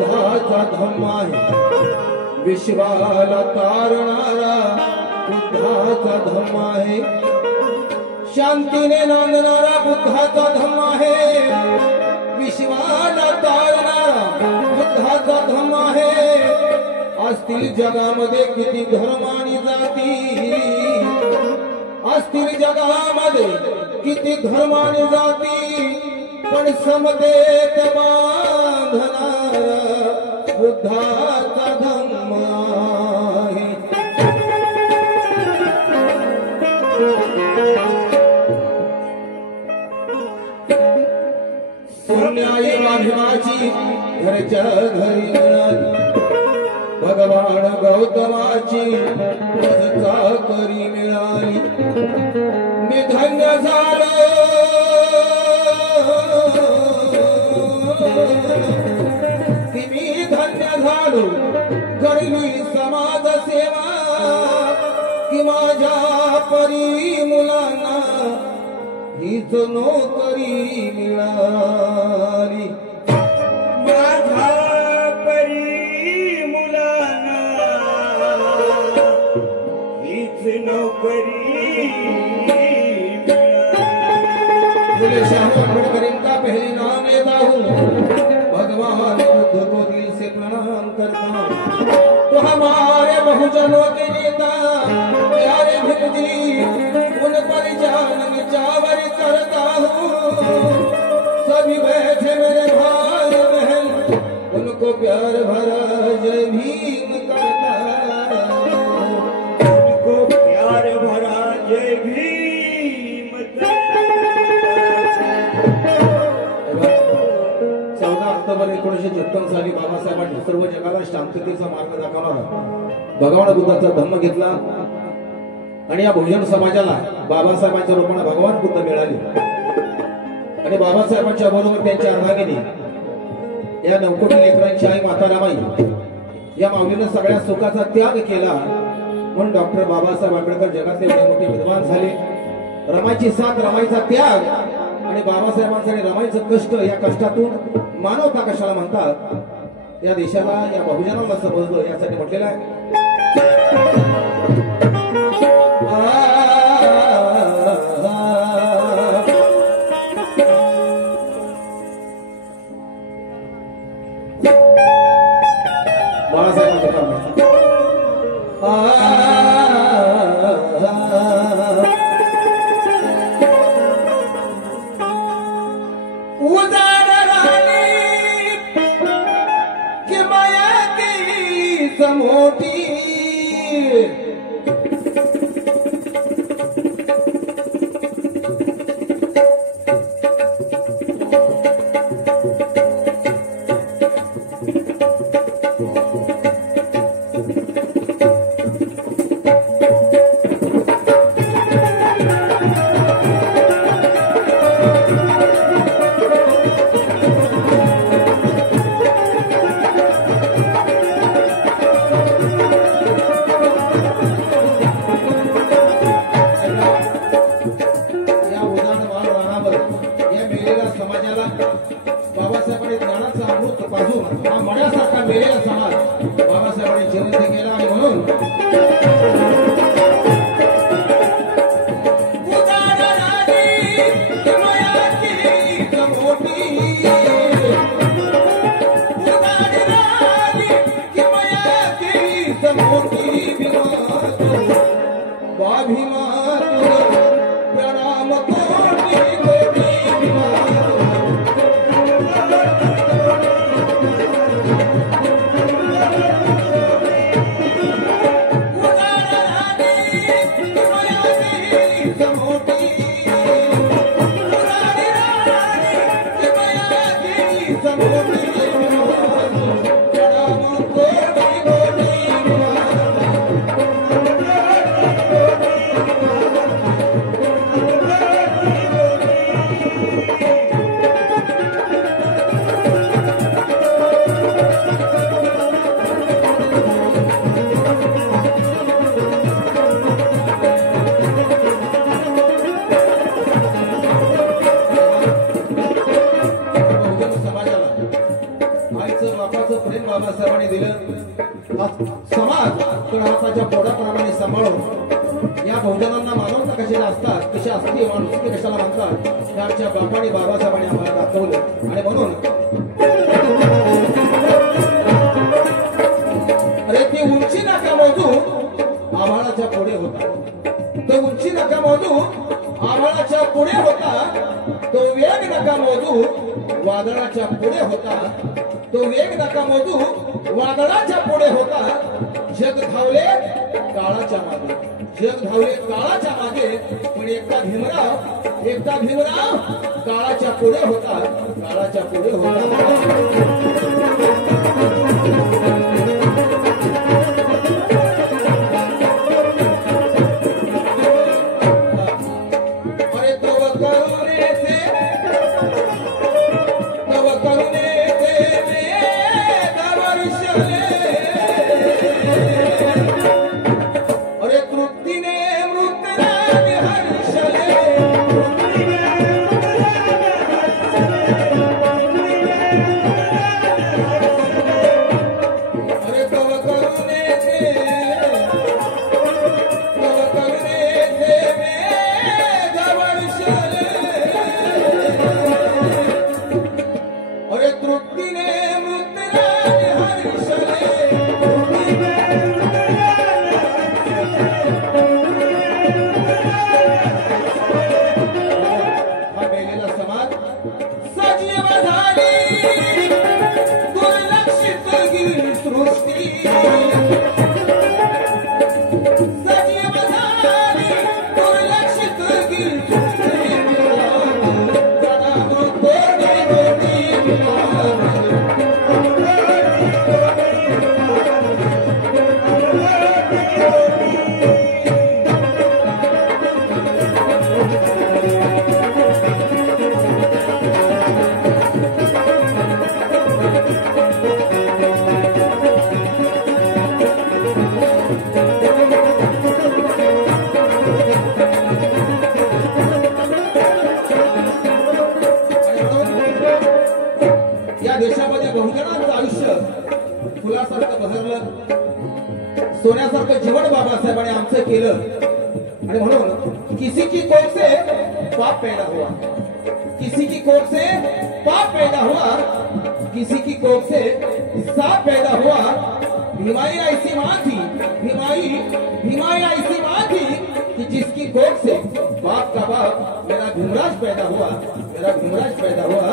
बुद्धाचा धम्म आहे, विश्वाला तारणारा बुद्धाचा धम्म आहे, शांतीने नांदणारा बुद्धाचा धम्म आहे, विश्वाला तारणारा बुद्धाचा धम्म आहे। असतील जगामध्ये किती धर्म आणि जाती, असतील जगामध्ये किती धर्म आणि जाती, पण समतेत बांधणारा बुद्धाचा धम्म आहे। सोन्याई वाघिणाची घरच्या घरी मिळाली, भगवान गौतमाची चाकरी मिळाली, मी धन्य झालो, की मी धन्य झालो, घडली समाज सेवा, की माझ्या परी मुलांना हीच नोकरी मिळाली, माझ्या परी मुलांना हीच नोकरी बोले शाहू अम्बेडकर इनका पहले नाम लेता हूँ, भगवान बुद्ध को दिल से प्रणाम करता हूँ, तो हमारे बहुजनों के नेता प्यारे भीम जी, उन पर जान निछावर करता हूँ, सभी बैठे मेरे भाई बहन, उनको प्यार भरा जय भीम करता हूँ, उनको प्यार भरा जय भीम। 14 ऑक्टोबर 1956 साली बाबासाहेबांनी सर्व जगाला शांततेचा मार्ग दाखवणारा भगवान बुद्धाचा धम्म घेतला आणि या बहुजन समाजाला बाबासाहेबांच्या रूपाने भगवान बुद्ध मिळाले आणि बाबासाहेबांच्या बरोबर त्यांच्या अर्धांगिनी या 9 कोटी लेकरांची आई माता रमाई या माऊलीने सगळ्या सुखाचा त्याग केला म्हणून डॉक्टर बाबासाहेब आंबेडकर जगातले मोठे विद्वान झाले। रमाईची साथ, रमाईचा त्याग आणि बाबासाहेबांसाठी रमाईचं कष्ट, या कष्टातून मानवता कशाला म्हणतात या देशाला, या बहुजनाला समजलं, यासाठी म्हटलेलं आहे। बाळासाहेबांचं काम मोठी बाबासाहेबांनी ज्ञानाचा अमृत पाजून हा मड्यासारखा मेलेला समाज बाबासाहेबांनी जिवंत केला आणि म्हणून आईचं बापाचं प्रेम बाबासाहेबांनी दिलं. हा समाज हाताच्या पोटाप्रमाणे सांभाळून या बहुजनांना मानवता कशा असतात, कशा असते माणुसकी कशाला म्हणतात, हे आमच्या बापाने बाबासाहेबांनी आम्हाला दाखवलं. आणि म्हणून अरे ती उंची नका मोजू आभाळाच्या पुढे होता, तो उंची नका मोजू आभाळाच्या पुढे होता, तो वेग नका मोजू वादळाच्या पुढे होता, तो वेग नका मोजू वादळाच्या पुढे होता. जग धावले काळाच्या मागे, जग धावले काळाच्या मागे, पण एकटा भीमराव काळाच्या पुढे होता, काळाच्या पुढे होता. सोन्यासारखं जीवन बाबासाहेबांनी आमचं केलं. आणि म्हणून किसी की कोख से पाप पैदा हुआ, किसी की कोख से पाप पैदा हुआ, किसी की कोख से सांप पैदा हुआ. भीमाई ऐसी मां थी, भीमाई ऐसी मां थी कि जिसकी कोख से बाप का बाप मेरा भीमराज पैदा हुआ, मेरा भीमराज पैदा हुआ.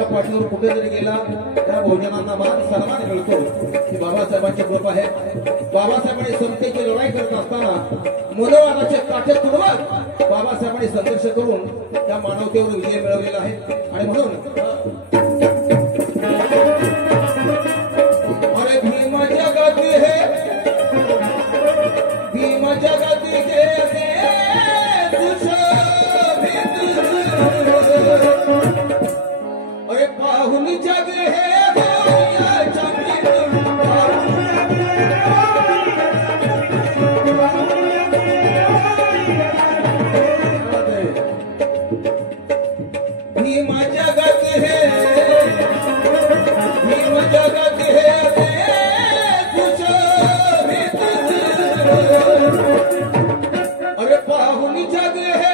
भोजनाच्या पाठीवर कुठे जरी गेला त्या भोजनांना मान सन्मान मिळतो ही बाबासाहेबांची कृपा आहे. बाबासाहेबांनी समतेची लढाई करत असताना मनोवादाचे काठे तुडवत बाबासाहेबांनी संघर्ष करून त्या मानवतेवर विजय मिळवलेला आहे. आणि म्हणून अरे भीम जगती है, भीम जगती है अरे पाहुन जग है भीम जगत है, भीम जगत है अरे पाहुन जग है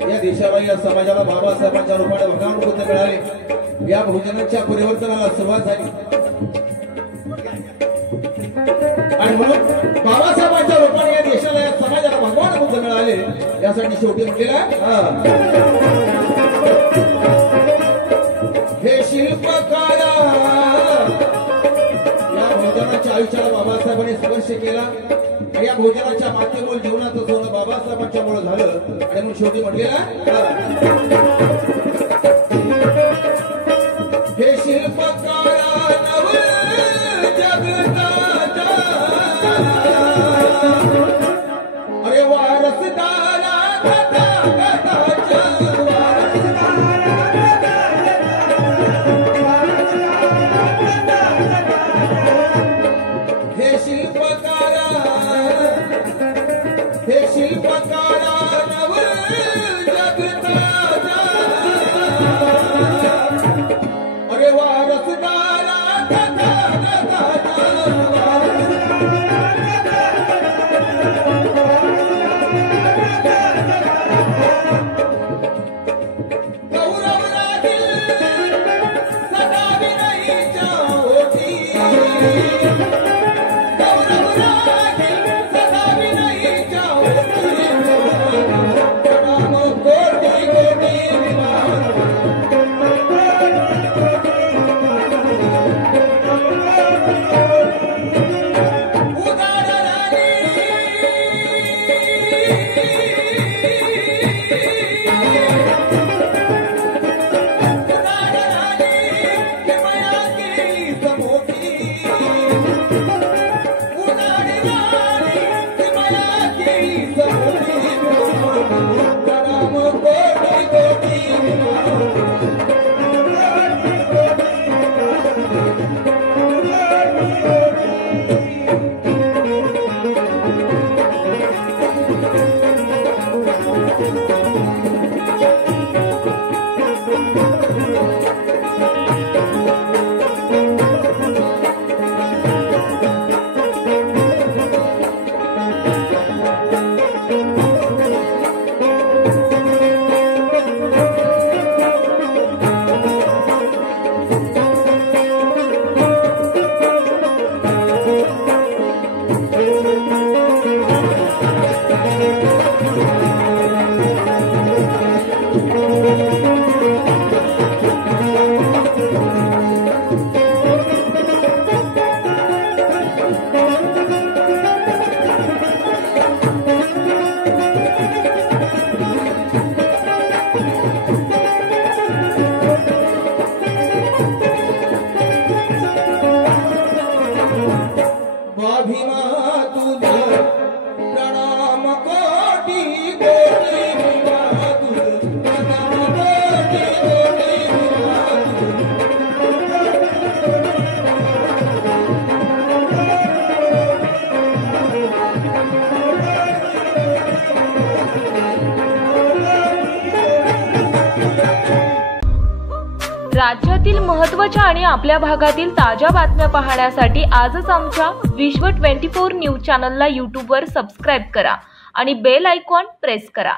या देशाला या समाजाला बाबासाहेबांच्या रूपाने भगवान बुद्ध मिळाले. या भोजनाच्या परिवर्तनाला सुरुवात झाली आणि म्हणून बाबासाहेबांच्या रूपाने या देशाला या समाजाला भगवान बुद्ध मिळाले. यासाठी शेवटी म्हटलेला हे शिल्पकारा या भोजनाच्या आयुष्याला बाबासाहेबांनी संघर्ष केला. या भोजनाच्या माध्यमातून जीवनाचं सोनं बाबासाहेबांच्या मुळे झालं. आणि मग शेवटी म्हटलेला हे शिल्पकारा नव जगताचा अरे वारसदारा गताचा हे शिल्पकारा, हे शिल्पकारा नव जगताचा अरे वारसदारा गताचा गौरव राहील सदा विनयीच्या ओठी, गौरव राहील सदा विनयीच्या ओठी प्रणाम कोटी कोटी भीमा तुझ राज्यातील महत्त्वाच्या आणि आपल्या भागातील ताज्या बातम्या पाहण्यासाठी आजच आमच्या विश्व 24 न्यूज चॅनलला यूट्यूबवर सबस्क्राईब करा आणि बेल आयकॉन प्रेस करा।